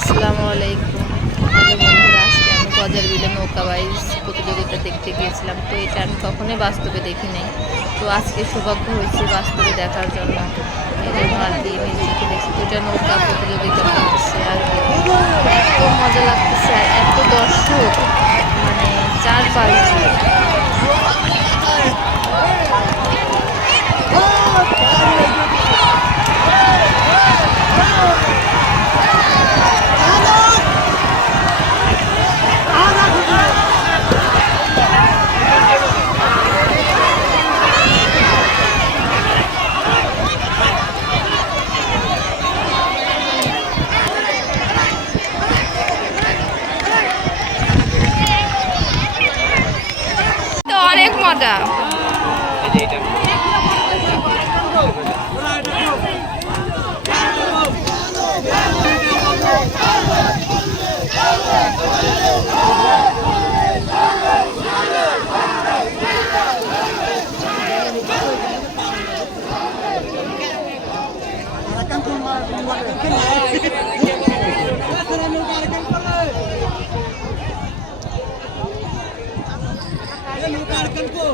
আসসালামু আলাইকুম। হ্যালো বন্ধুরা, আজকে আমি গজার বিলে নৌকা বাইচ প্রতিযোগিতা দেখতে গিয়েছিলাম। তো এটা আমি কখনোই বাস্তবে দেখি নাই। তো আজকে সৌভাগ্য হয়েছে বাস্তবে দেখার জন্য। এই জন্য আর কি নিজেকে দেখছি। তো এটা নৌকা প্রতিযোগিতা করতেছে আর কি, এত মজা লাগতেছে আর এত দর্শক, মানে চারপাশ দিয়ে। তো অনেক মজা। Nunca alcanzó.